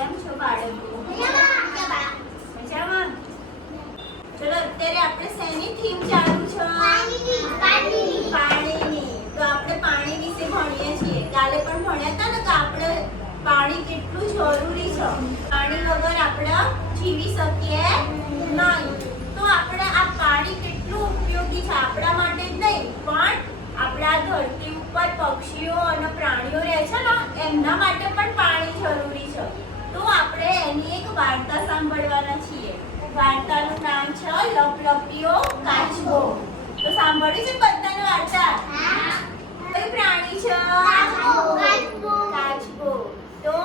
કેમ છો બાળકો? ચલો, અત્યારે આપણે શેની થીમ ચાલુ છે? પાણીની. તો આપણે પાણી વિશે ભણીએ છીએ. કાલે પણ ભણ્યા હતા ને કે આપણે પાણી કેટલું જરૂરી છે? પાણી વગર આપણે જીવી શકીએ નહીં. તો આપણે આ પાણી કેટલું ઉપયોગી છે? આપણા માટે જ નહીં, પણ આપણા ધરતી ઉપર પક્ષીઓ અને પ્રાણીઓ રહે છે ને, એમના માટે પણ પાણી જરૂરી છે. તો આપણે એની એક વાર્તા સાંભળવાના છીએ. વાર્તાનું નામ છે લપલપીઓ કાચબો. તો સાંભળ્યું છે બધાને વાર્તા? કઈ પ્રાણી છે? કાચબો. તો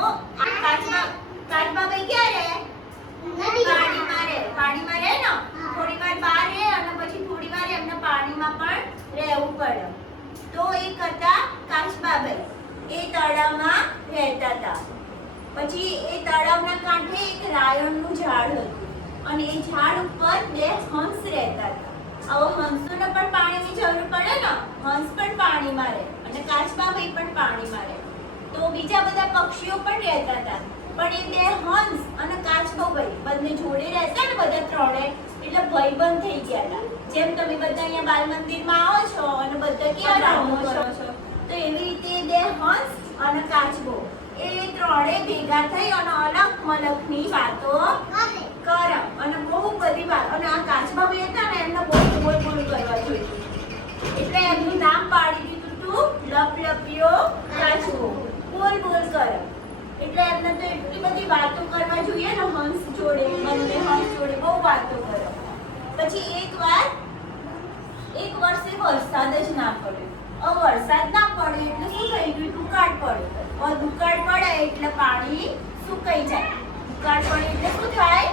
આ કાચબા કાચબા ભાઈ ક્યાં રહે? પાણીમાં રહે. પાણીમાં રહે ને? થોડી વાર બહાર રહે અને પછી થોડી વાર એમને પાણીમાં પણ રહેવું પડે. તો એક હતા કાચબાભાઈ એ તળાવમાં રહેતા હતા. પછી એ તળાવના કાંઠે એક રાયણનું ઝાડ હતું અને એ ઝાડ ઉપર બે હંસ રહેતા હતા. હવે હંસોને પણ પાણીની જરૂર પડે ને? હંસ પણ પાણી મારે અને કાચબાભાઈ પણ પાણી મારે તો બીજા બધા પક્ષીઓ પણ રહેતા હતા. પણ એ બે હંસ અને કાચબાભાઈ બંને જોડે રહેતા ને બધા ત્રણે? એટલે ભયબંધ થઈ ગયા હતા. જેમ તમે બધા અહીંયા બાલ મંદિરમાં આવો છો અને બધા ક્યાં રમો છો. તો એવી રીતે બે હંસ અને કાચબો એ ત્રણે ભેગા થઈ અને અલગ મલકની વાતો કરે. અને બહુ બધી વાત અને આ કાચબાભાઈ હતા ને એમને બહુ બોલ બોલ કરવા જોઈએ એટલે એમનું નામ પાડી દીધું તું લપલપિયો કાચબો. બોલ બોલ કરે. એટલે એમને તો એટલી બધી વાતો કરવા જોઈએ ને હંસ જોડે બંને હંસ જોડે બહુ વાતો કરે. પછી એક વાર એક વર્ષે વરસાદ જ ના પડ્યો વરસાદ ના પડે એટલે શું થઈ ગયું? ટુકાટ પડ્યો દુકાળ પડે એટલે પાણી સુકાઈ જાય. દુકાળ પડે એટલે શું થાય?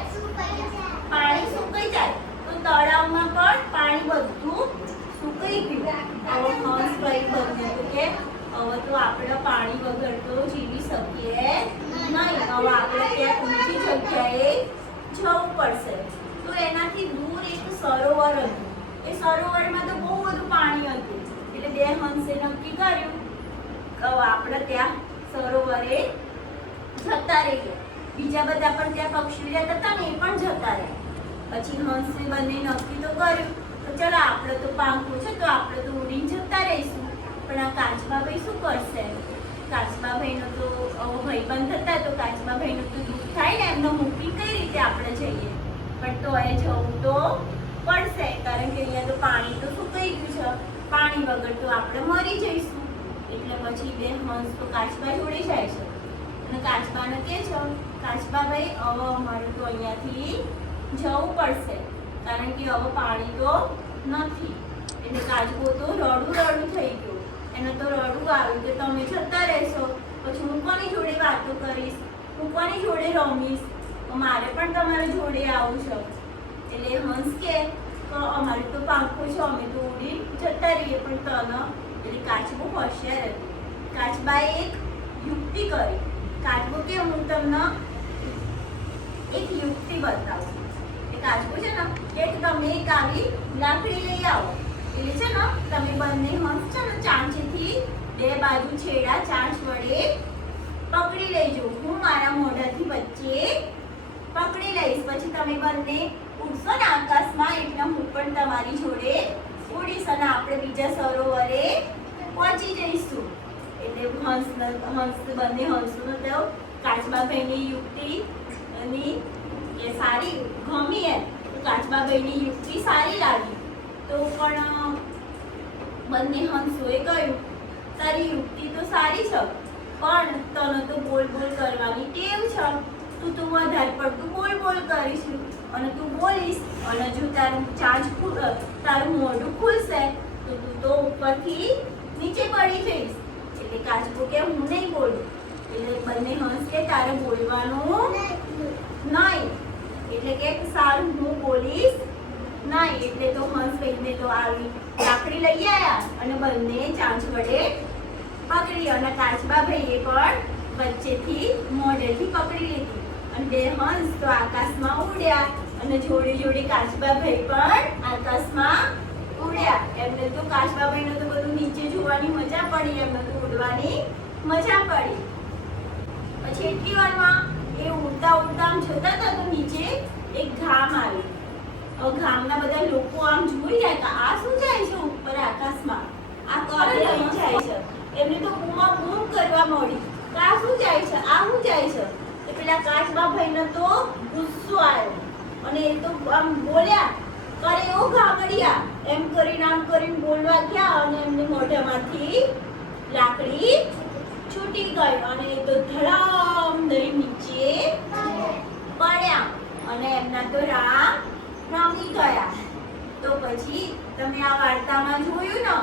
પાણી સુકાઈ જાય. તો તળાવમાં પણ પાણી બધું સુકાઈ ગયું. હવે હંસ ભાઈ બંને તો કે હવે તો આપણે પાણી વગર તો જીવી શકીએ નહીં. હવે આપણે ત્યાં ઊંચી જગ્યાએ જવું પડશે. તો એનાથી દૂર એક સરોવર હતું. એ સરોવરમાં તો બહુ બધું પાણી હતું. એટલે બે હંસે નક્કી કર્યું આપણે ત્યાં સરોવરે જતા રહીએ. બીજા બધા પણ ત્યાં પક્ષીઓ હતા ને એ પણ જતા રહ્યા પછી હંસે બંને નક્કી તો કર્યું. તો ચલો આપણે તો પાંખો છે, તો આપણે તો ઉડીને જતા રહીશું. પણ આ કાચબાભાઈ શું કરશે? કાચબાભાઈનો તો ભાઈબંધ હતા તો કાચબાભાઈનું તો દુઃખ થાય ને એમનો મૂકી કઈ રીતે આપણે જઈએ? પણ તો એ જવું તો પડશે, કારણ કે અહીંયા તો પાણી તો સુકાઈ ગયું છે? પાણી વગર તો આપણે મરી જઈશું. એટલે પછી બે હંસ તો કાચબા જોડે જાય છે. અને કાચબાને કે છે, કાચબાભાઈ, હવે અમારે તો અહીંયાથી જવું પડશે. કારણ કે હવે પાણી તો નથી. એટલે કાચબો તો રડું રડું થઈ ગયું. એને તો રડું આવ્યું કે તમે જતા રહેશો. પછી હું કોની જોડે વાતો કરીશ? હું કોની જોડે રમીશ? મારે પણ તમારી જોડે આવું છે. એટલે હંસ કે અમારે તો પાંખો છે, અમે તો ઉડી જતા રહીએ પણ તને એટલે કાચબો હોશિયાર હતી. કાચબાએ એક યુક્તિ કરી. કાચબો કે હું તમને એક યુક્તિ બતાવું. એ કાચબો છે ને, કે તમે એક આવી લાકડી લઈ આવો. એટલે છે ને, તમે બંને હંસ છે ને ચાંચીથી બે બાજુ છેડા, ચાંચ વડે પકડી લેજો. હું મારા મોઢાથી વચ્ચે પકડી લઈશ. પછી તમે બંને ઉડશો ને આકાશમાં, એટલે હું પણ તમારી જોડે ઉડીશ અને આપણે બીજા સરોવરે પહોંચી જઈશું. એટલે હંસ હંસ બંને હંસનો તો કાચબાભાઈની યુક્તિ ની એ સારી, ગમી એમ. કાચબાભાઈની યુક્તિ સારી લાગી. તો પણ બંને હંસોએ કહ્યું, તારી યુક્તિ તો સારી છે, પણ તને તો બોલ બોલ કરવાની ટેવ છે. તું તો વધારે પડતું બોલ બોલ કરીશ. અને તું બોલીશ, અને જો તારું ખુલ તારું મોઢું ખુલશે, તો તું તો ઉપરથી નીચે પડી જઈશ. એટલે કાચબો કે હું નહીં બોલું. એટલે બંને હંસ કે તારે બોલવાનું નહીં. એટલે કે સારું, હું બોલીશ નહીં. એટલે તો હંસ ભાઈને તો આવી લાકડી લઈ આવ્યા અને બંને ચાંચ વડે પકડી અને કાચબા ભાઈએ પણ વચ્ચેથી મોઢેથી પકડી લીધી. અને બે હંસ તો આકાશમાં ઉડ્યા અને જોડી જોડી કાચબાભાઈ પણ આકાશમાં ઉડ્યા. એમને તો કાચબા ભાઈને તો બધું નીચે જોવાની મજા પડી, એમને તો ઉડવાની મજા પડી. પછી એટલી વારમાં એ ઉડતા ઉડતા આમ જતા હતા તો નીચે એક ગામ આવી. હવે ગામના બધા લોકો આમ જોઈ જાય કે આ શું જાય છે ઉપર આકાશમાં? આ કોને લઈ જાય છે. એમને તો બૂમા બૂમ કરવા મળી. તો આ શું જાય? પેલા કાચબા ભાઈને તો ગુસ્સો આવ્યો. અને એ તો આમ બોલ્યા કરે ઓ ગામડિયા એમ કરીને આમ કરીને બોલવા ગયા અને એમની મોઢામાંથી લાકડી છૂટી ગઈ અને એ તો ધડામ દરી નીચે પડ્યા અને એમના તો રામ રામી ગયા. તો પછી તમે આ વાર્તામાં જોયું ને?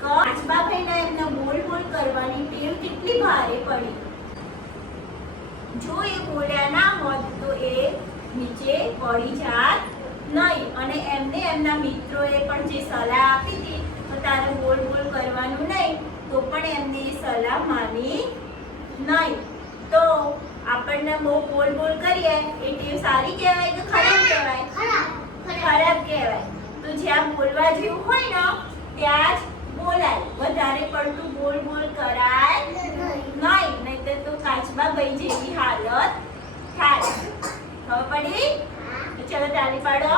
કે કાચબાભાઈને એમને બોલ બોલ કરવાની ટેવ કેટલી ભારે પડી. જો એ બોલ્યા ના હોત તો એ નીચે પડી જાત નહીં. અને એમને એમના મિત્રોએ પણ જે સલાહ આપી હતી તો તારે બોલ બોલ કરવાનું નહીં તો પણ એમને એ સલાહ માની નહીં. તો આપણને બહુ બોલ બોલ કરીએ એ ટેવ સારી કહેવાય કે ખરાબ કહેવાય? ખરાબ કહેવાય. તો જ્યાં બોલવા જેવું હોય ને ત્યાં જ બોલાય. વધારે પડતું બોલ બોલ કરાય નહીં. નહીંતર તો કાચબા ભાઈ જેવી હાલત થાય. ખબર પડી? ચલો તાળી પાડો.